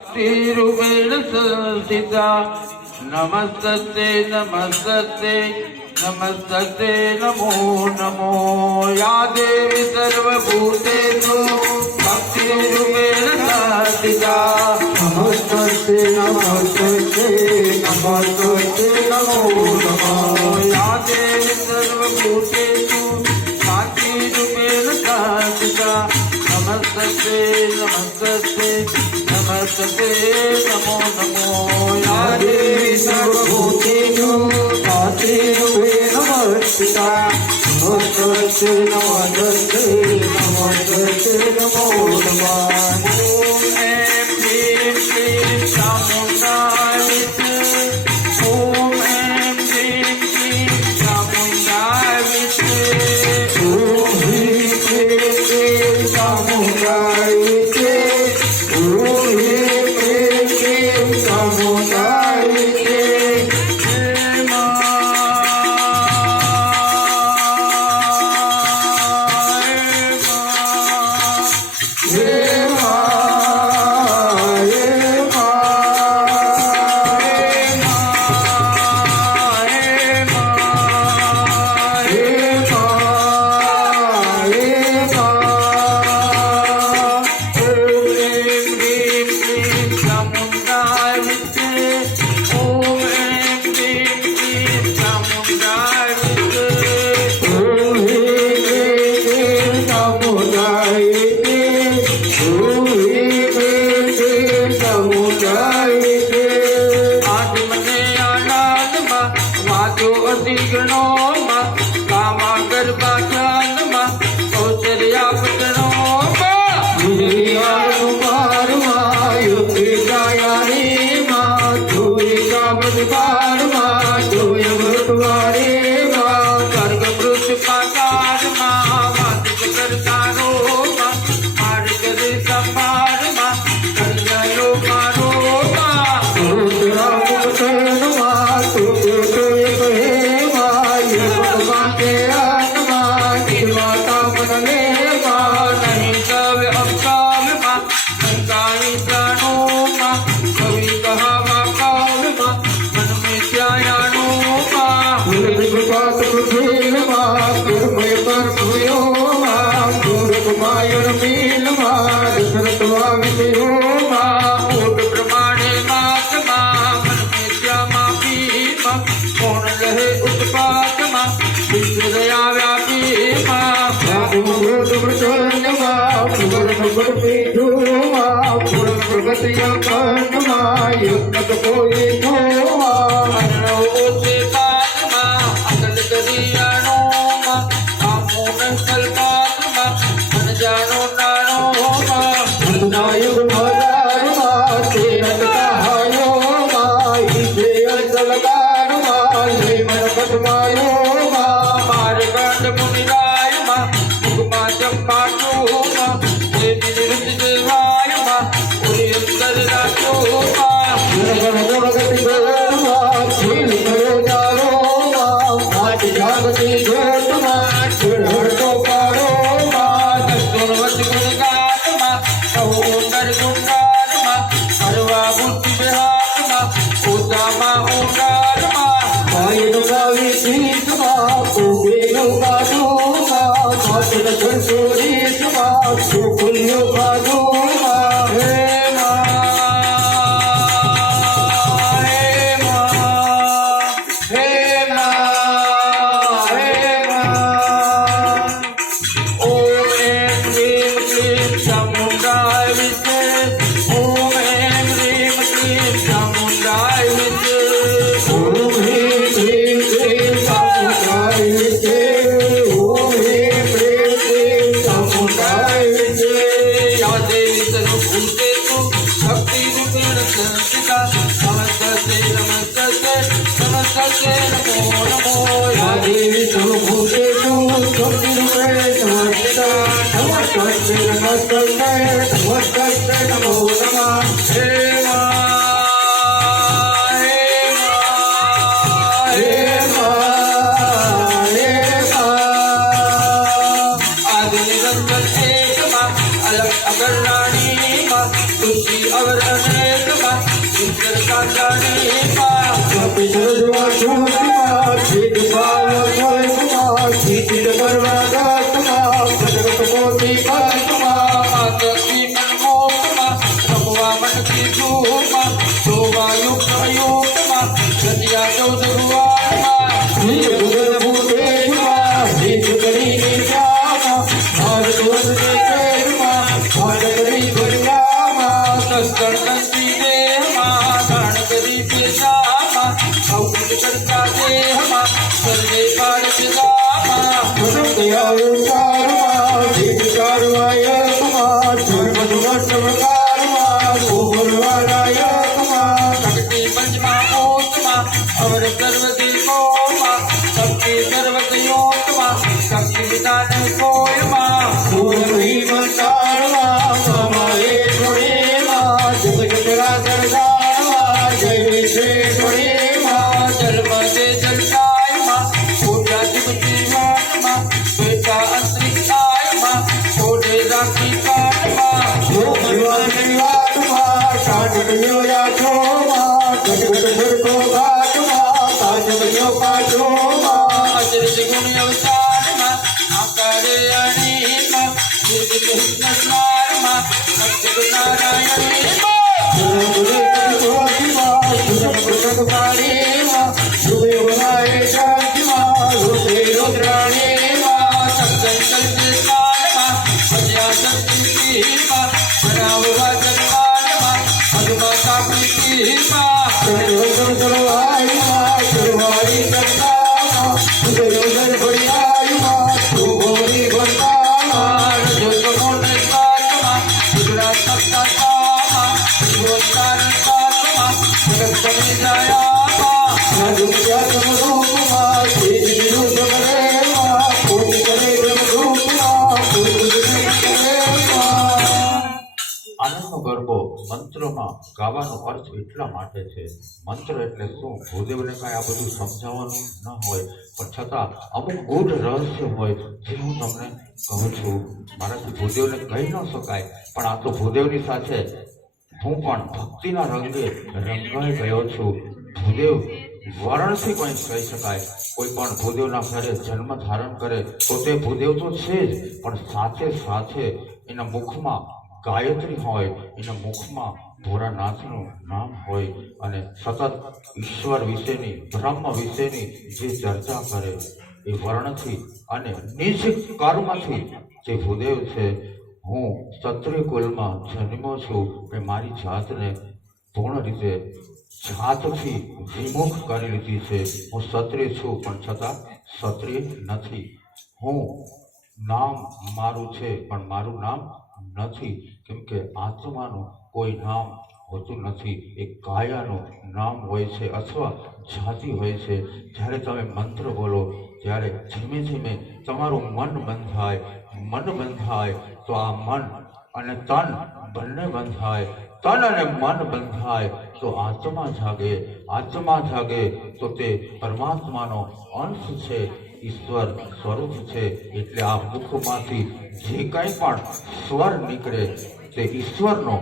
श्रीरूपेण संस्थिता नमस्ते नमस्ते नमस्ते नमो नमो या देवी सर्वभूतेषु भक्तिरूपेण संस्थिता नमस्ते नमस्ते नमस्ते नमो नमो या देवी सर्वभूतेषु भक्तिरूपेण संस्थिता नमस्ते नमस्ते नमस्ते नमो नमो या देवी सर्वभूतेषु भातृरूपेण वर्तिता नमस्ते नमस्ते नमस्ते नमो नमः ॐ ऐं ह्रीं क्लीं चामुण्डाय विद्महे ॐ ऐं ह्रीं क्लीं चामुण्डाय विद्महे ॐ ह्रीं क्लीं क्लीं चामुण्डाय विद्महे ॐ ह्रीं क्लीं क्लीं चामुण्डाय विद्महे जय मां जय अलग अगर रानी माँ तुझी अवर ઈશ્વર સાચારેમાં કપિલ રજવા જોતમાં ચિત ભાવ જોયમાં ચિત કરવા ગાતમાં જગત મોતી પાતમાં આતથી મન મોકમાં રમવા મનથી ધૂમાં જોવા યુક્ત યુક્તમાં સજ્યા ચૌદ ભુવનમાં નિજ ગુગર ભૂદેવમાં નિજ કરીને શ્યામા ભારત વર્ષે કેરમાં ભારત કરી દુનિયામાં સસ્તણ કંસી દેહમાં ધારણ કરી પેશામાં અવગુણ કરતા દેહમાં સર્વે ભારત ગામાં પ્રથમ દયાળુ ચારમાં દીપ ચારવાયકમાં ધર્મ ધર્મકારમાં ગોબરવાલાયકમાં શક્તિ પંચમાં ભૂતમાં અવર સર્વ દેવોમાં શક્તિ સર્વતયોતમાં શક્તિ વિધાન કોયમાં પૂર્વી મસાળમાં સમાએ ધોળેમાં જગત ચરાચર જાણવા જય વિશે ધોળેમાં જન્મ તે જલસાયમાં પૂજા જગતી વાનમાં શ્વેતા અંતરિક્ષાયમાં છોડે રાખી કાટમાં જો ભગવાનની વાતમાં શાંતિયો યાચોમાં જગત સરકો ઘાટમાં કાચમયો કાચોમાં અચરિત ગુણ અવતારમાં આકારે અણીમાં નિર્ગુણ સ્નારમાં સત્ય નારાયણીમાં આનંદનો ગરબો મંત્રમાં ગાવાનો અર્થ એટલા માટે છે. મંત્ર એટલે શું? ભૂદેવને કાંઈ આ બધું સમજાવવાનું ન હોય, પણ છતાં અમુક ગૂઢ રહસ્ય હોય જે હું તમને કહું છું. મારાથી ભૂદેવને કહી ન શકાય, પણ આ તો ભૂદેવની સાથે હું પણ ભક્તિના રંગે રંગાઈ ગયો છું. ભૂદેવ વર્ણથી પણ કહી શકાય. કોઈ પણ ભૂદેવના ઘરે જન્મ ધારણ કરે તો તે ભૂદેવ તો છે જ, પણ સાથે સાથે એના મુખમાં ગાયત્રી હોય, એના મુખમાં ભોળાનાથનું નામ હોય અને સતત ઈશ્વર વિશેની, બ્રહ્મ વિશેની જે ચર્ચા કરે એ વર્ણથી અને નિજ કર્મથી જે ભૂદેવ છે. હું ક્ષત્રિય કુલમાં જન્મ્યો છું. મેં મારી જાતને પૂર્ણ રીતે જાતથી વિમુખ કરી લીધી છે. હું ક્ષત્રિય છું, પણ છતાં ક્ષત્રિય નથી. હું નામ મારું છે, પણ મારું નામ નથી, કેમ કે આત્માનું કોઈ નામ હોતું નથી. એ કાયાનું નામ હોય છે અથવા જાતિ હોય છે. જ્યારે તમે મંત્ર બોલો ત્યારે ધીમે ધીમે તમારું મન બંધાય. મન બંધાય તો આ મન અને તન બંને બંધાય. તન અને મન બંધાય તો આત્મા જાગે. આત્મા જાગે તો તે પરમાત્માનો અંશ છે, ઈશ્વર સ્વરૂપ છે. એટલે આ મુખમાંથી જે કંઈ પણ સ્વર નીકળે તે ઈશ્વરનો,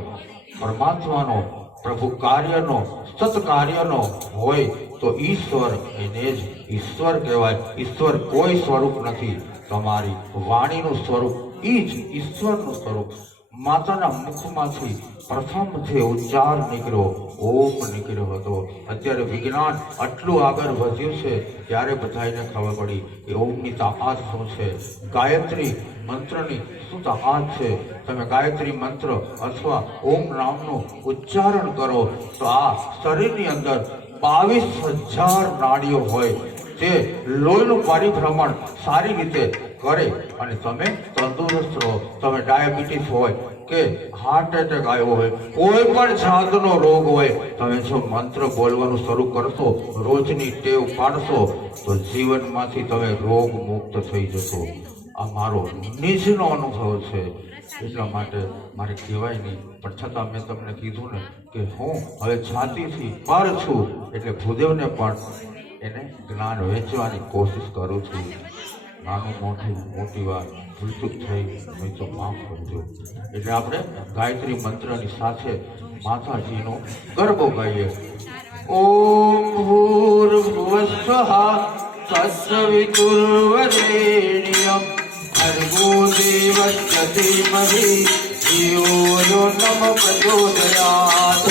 પરમાત્માનો, પ્રભુ કાર્યનો, સત્કાર્યનો હોય તો ઈશ્વર એને જ ઈશ્વર કહેવાય. ઈશ્વર કોઈ સ્વરૂપ નથી. તમારી વાણીનું સ્વરૂપ એ જ ઈશ્વરનું સ્વરૂપ. માતાના મુખમાંથી પ્રથમ જે ઉચ્ચાર નીકળ્યો ઓમ નીકળ્યો હતો. અત્યારે વિજ્ઞાન આટલું આગળ વધ્યું છે ત્યારે બધાને ખબર પડી કે ઓમની તાકાત શું છે, ગાયત્રી મંત્રની શું તાકાત છે. તમે ગાયત્રી મંત્ર અથવા ઓમ નામનું ઉચ્ચારણ કરો તો આ શરીરની અંદર 22,000 નાડીઓ હોય તે લોહીનું પરિભ્રમણ સારી રીતે કરે અને તમે તંદુરસ્ત રહો. તમે ડાયાબિટીસ હોય કે હાર્ટ એટેક આવ્યો હોય, કોઈ પણ જાતનો રોગ હોય, તમે જો મંત્ર બોલવાનું શરૂ કરશો, રોજની ટેવ પાડશો તો જીવનમાંથી તમે રોગ મુક્ત થઈ જશો. આ મારો નિજનો અનુભવ છે. એટલા માટે મારે કહેવાય નહીં, પણ છતાં મેં તમને કીધું ને કે હું હવે જાતિથી પર છું. એટલે ભૂદેવને પણ એને જ્ઞાન વહેંચવાની કોશિશ કરું છું. નાનું મોટી વાત ભૂલચૂક થઈ હોય તો માફ કરજો. એટલે આપણે ગાયત્રી મંત્રની સાથે માતાજીનો ગરબો ગાઈએ. ઓમ ભૂર્ભુવસ્વઃ તત્સવિતુર્વરેણ્યં ભર્ગો દેવસ્ય ધીમહિ ધિયો યો નઃ પ્રચોદયાત.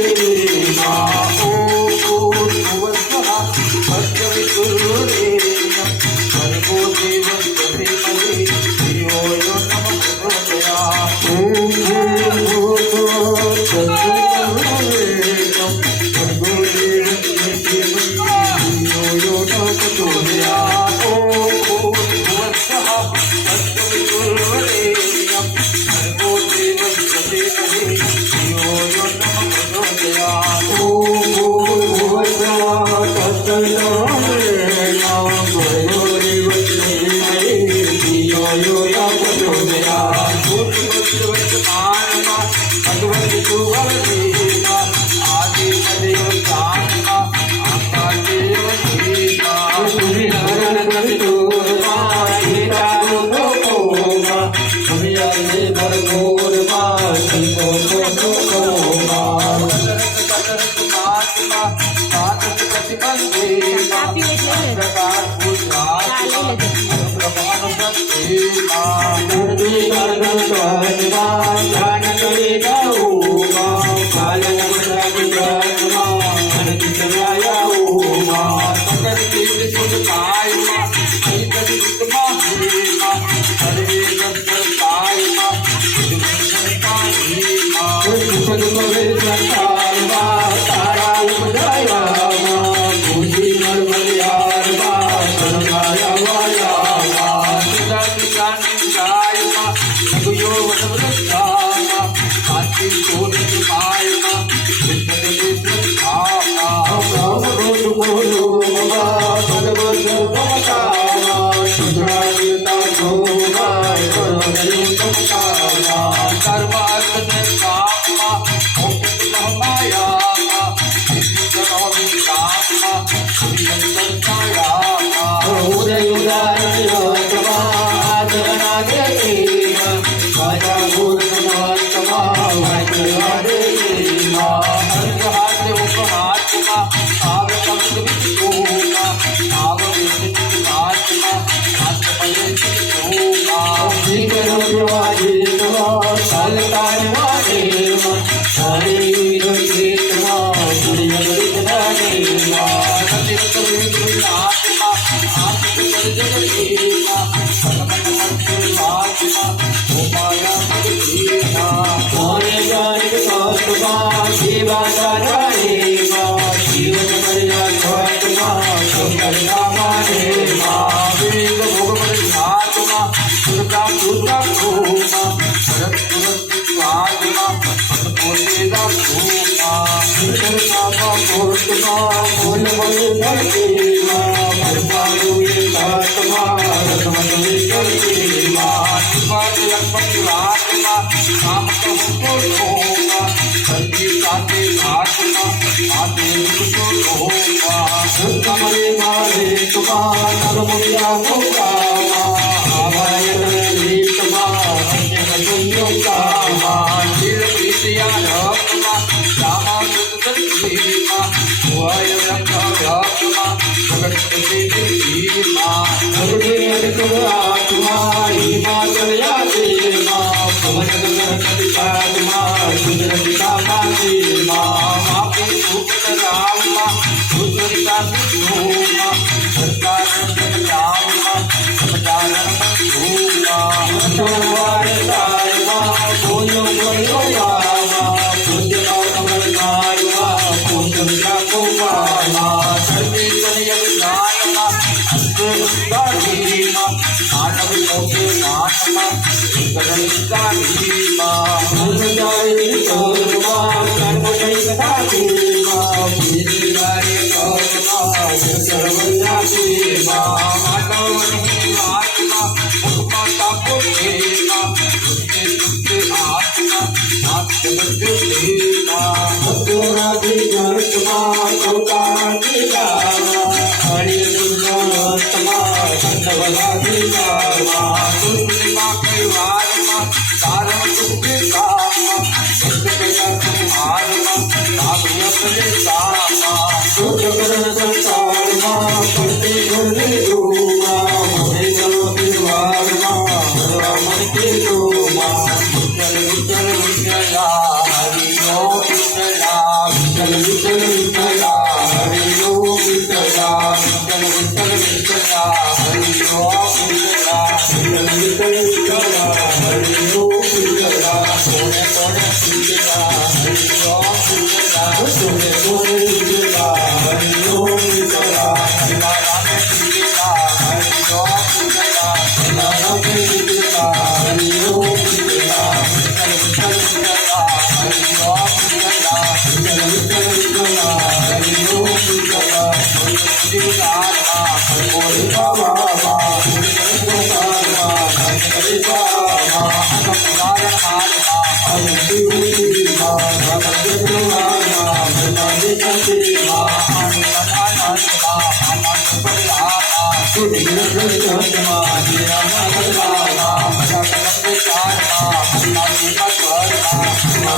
Hare ધરતી કરન સ્વર્ગમાં ધ્યાન કરી દઉં કાલન ગુજરાતમાં ધરતી ચલાયા તારા ઉપજાયા ભૂજી નર્મદિયારમાં સરગાયા વાયા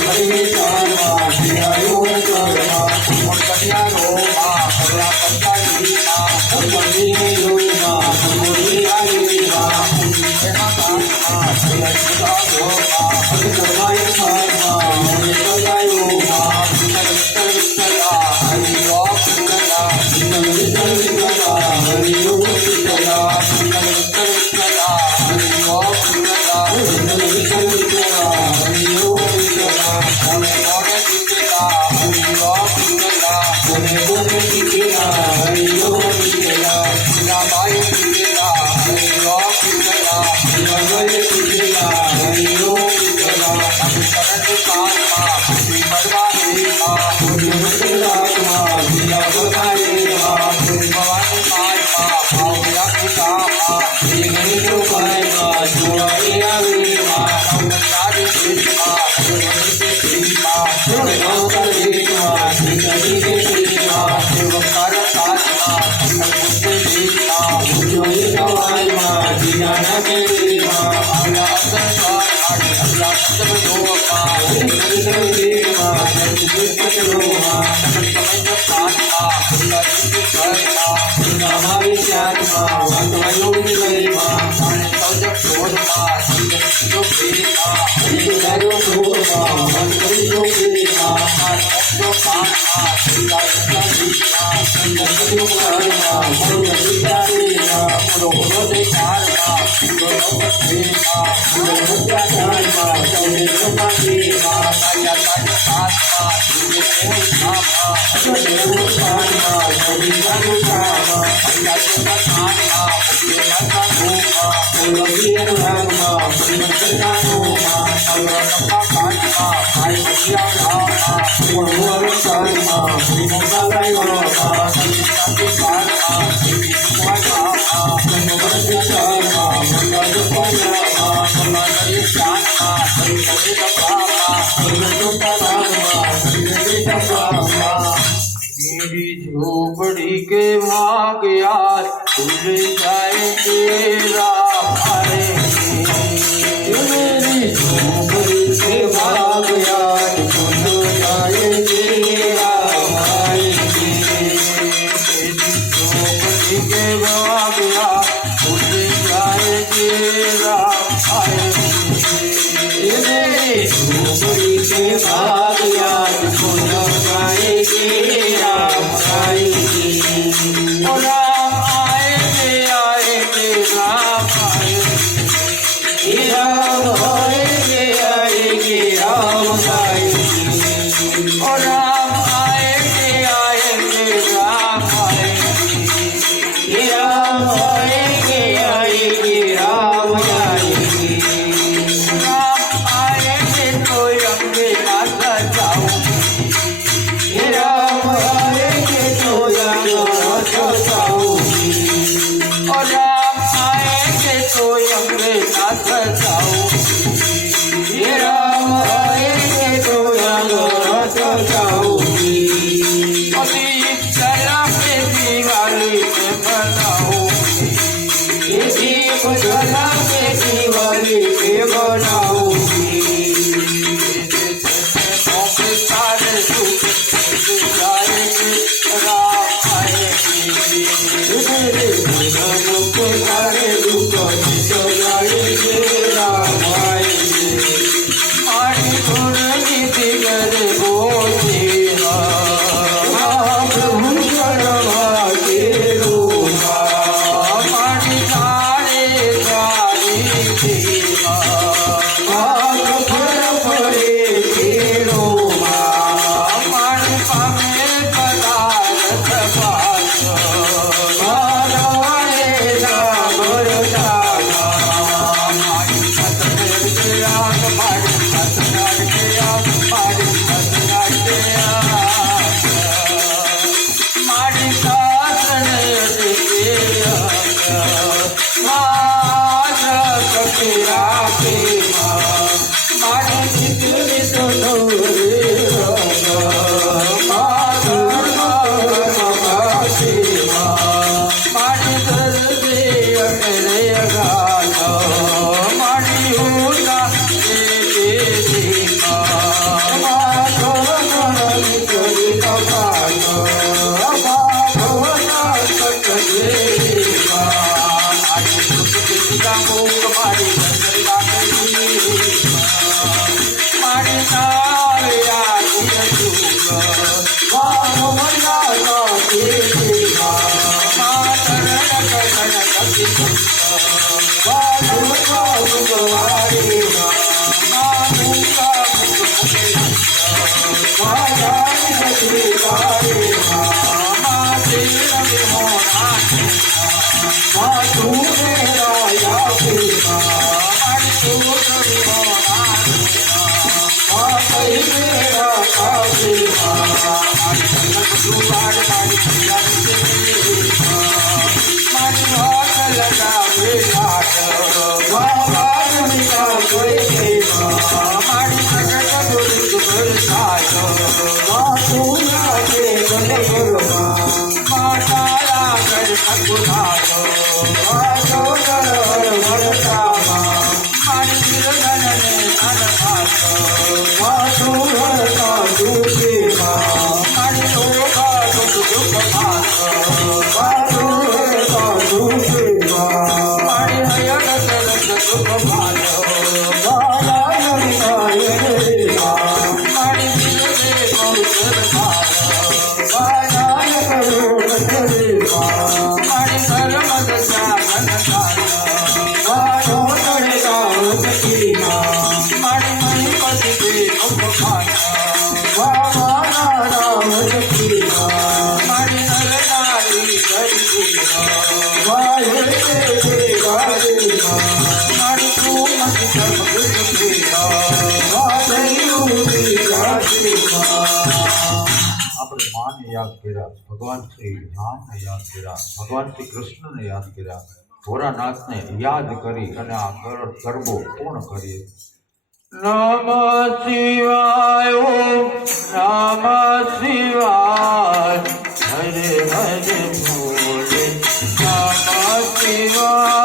Hare Krishna, Hare Krishna, હરિયો પિંગલા કોને કોને શીખેલા હરિયો શીખેલા રામાય પિંગલા હરિયો પિંગલા જગત શીખેલા હરિયો શીખેલા શરણ કાલમાં શ્રી પરમાત્મા ગુજરાતમાં જિલ્લા બગાડેલા ભવાની માયમાં ભાવ્યા પિતામાં શ્રી ગણેશો પાયમાં જોવાઈ આવેલા નવસારી દેશમાં શ્રીમાં નવકાર દેશમાં શ્રી ગણેશ શ્રીમાં સેવકાર કાજમાં સર્વોચ્ચ દેશમાં જોઈ સવારમાં જિલ્લાના કેરીમાં અલ્લાહ સંસાર માટે અલ્લાહ સર્વલોકમાં દેશમાં સર્વોચ્ચમાં સમય કાલમાં સર્વિત ઘરમાં અમારી ચારમાં વાંધવાયો ગરીમાં સૌજ ક્રોધમાં સૌજ પ્રેમમાં હરિદારો ઢોરમાં હરિયો ગરીમાં મોક્ષો કાળમાં સદાય સદીમાં સંગતિયો કાળમાં ભગવદીતારીમાં પુરોહિત કાળમાં પુરોહિત પ્રેમમાં ભગવદ્યાચારમાં સૌને પ્રભાતીમાં કાયા કાળમાં દિવ્ય દેવતામાં દેવસ્થાનમાં સૌની मेरी झोपड़ी के भाग यार खुल जाएंगे राह आएंगे मेरी झोपड़ी से भाग याद खुल जाएंगे राम आएंगे मेरी झोपड़ी के भाग यार खुल जाएंगे राह आएंगे मेरी झोपड़ी से भाग याद खुल जाएंगे राम आएंगे ओ राम आएंगे आएंगे राम आएंगे राम आएंगे आएंगे राम आएंगे ओ राम आएंगे आएंगे राम आएंगे राम आएंगे आएंगे राम आएंगे राम आएंगे तो अम्बे नाथ जाऊंगी राम आएंगे तो राम जाऊंगी और राम आएंगे तो अम्बे नाथ जाऊंगी राम आएंगे तो राम जाऊंगी अभी चला पे दिवाली में बनाऊंगी दीप जला के दिवाली पे बनाऊंगी मौके सारे सुख जाएंगे राम आएंगे मेरे जीवन को सारे दुख मिट जाएंगे राम आएंगे मारी धुरनी दिगर बोझे प्रभु शरणमा के रूपा मारी सारे सारी देवा आग फर फरे तेरो मारी पामे पदार्थ पास मारवाड़े सागर दाना मारी सतगुर दया मारी सतगुर दया मारी सतगुर दया मारी शासन दिया मारा कपिरा के मारी जितने तो नौरे मारी दर्दे अकरे गाना मारी होना दे देवा Bye. મારી સંગત સુવાડ મારી સંગાત મારી વાત લગાવે ઘાટ બાબાન મિલા કોઈ દેવા મારી સંગત ગુરુ થાય તું નાચે મને ગુરવા માતારા કર સકુધાયો વાજો નર વરસામાં મારી નિરંજનને અનભાતો વાજો હરતા દુખેમાં મારી લોભા દુઃખ ભાતો વાજો હરતા દુખેમાં મારી હયન દરદ દુઃખ ભાતો બાલા નવિનાયક દેવા મારી દિલને પવિત્ર ભાતો બાલાય કરોડ દેવા મારી ધર્મ દશા ઘન ભાતો વાજો તડકા સખીમાં મારી મહિપતિ દે દુઃખ ભાતો બાબા રામ સખીમાં મારી નર નારી ગરીબી વાહે દેવા દેવા મારી તું મતિ સર્વ ગુરુ આપણે માને યાદ કર્યા, ભગવાન શ્રી રામને યાદ કર્યા, ભગવાન શ્રી કૃષ્ણને યાદ કર્યા, ભોળાનાથને યાદ કરી અને આ ગરબો પૂર્ણ કરીએ. નમ શિવાય ઓમ નમ શિવાય હરે હરે ભોલે નમ શિવાય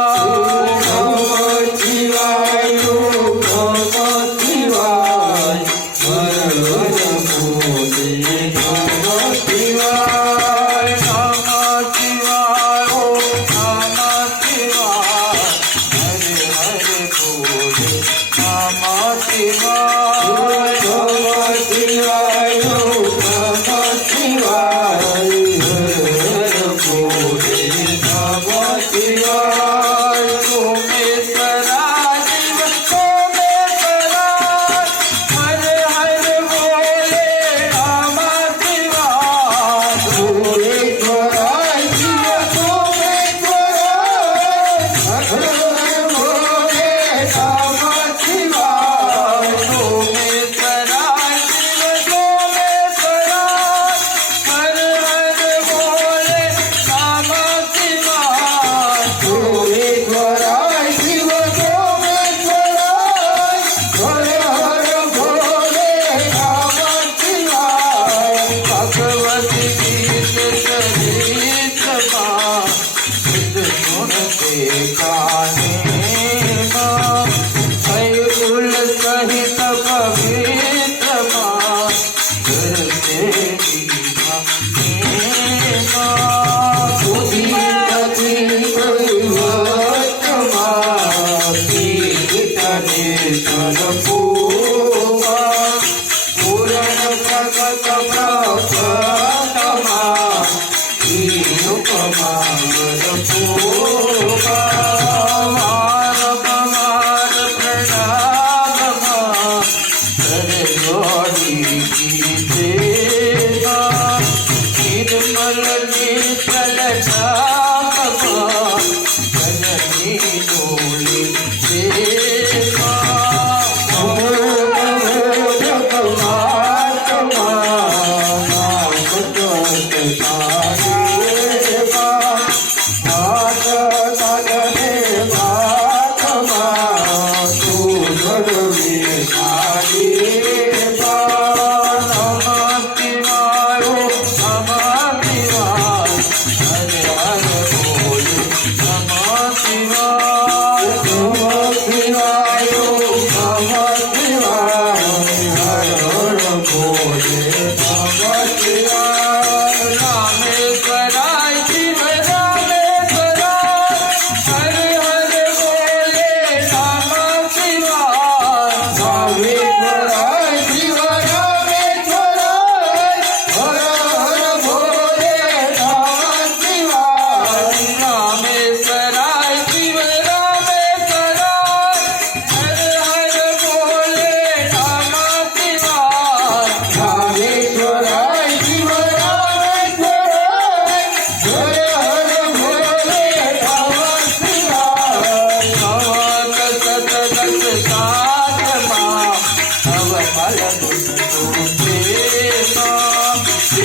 રામ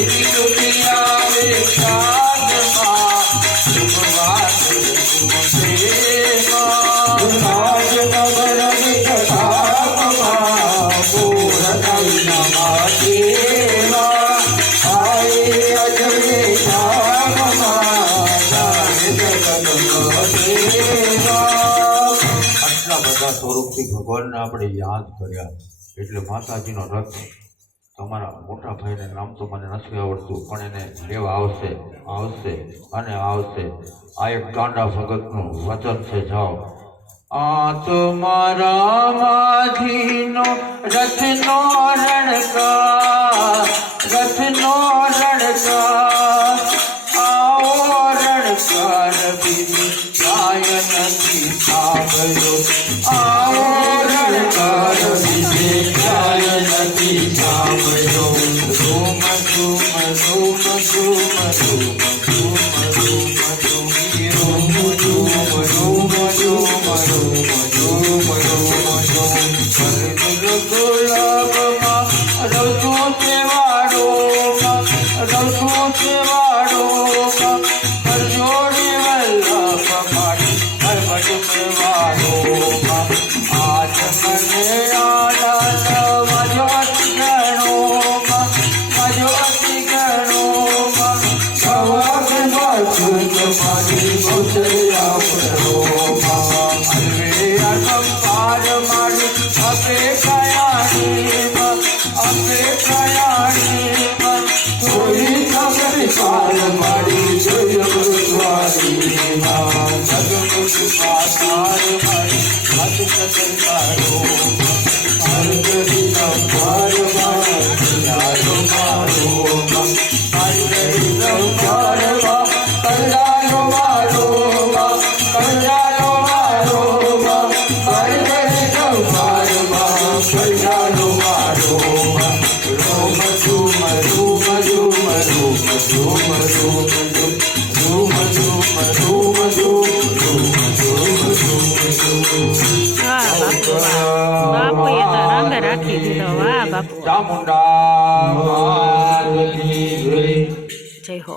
આવે સાધમાં શુભવાદ રાજનગરની કથામાં પૂર્ણ દેવા આય અજય શ્યામમાં આટલા બધા સ્વરૂપથી ભગવાનને આપણે યાદ કર્યા એટલે માતાજીનો રથ તમારા મોટા ભાઈને નામ તો મને નથી આવડતું પણ એને લેવા આવશે અને આવશે આ એક ગાંડા ભગતનું વચન છે જાઓ આ તો મારા માધીનો રથનો રણકાર આવો રણકાર બીજી કાય નથી સાંભળ્યો આવો રણકાર બીજી કાય નથી સાંભળ્યો ધૂમ ધૂમ ધૂમ ધૂમ ધૂમ ધૂમ ધૂમ ધૂમ બાપુએ તો રંગ રાખી દીધો વાહ બાપુ ચામુંડા જય હો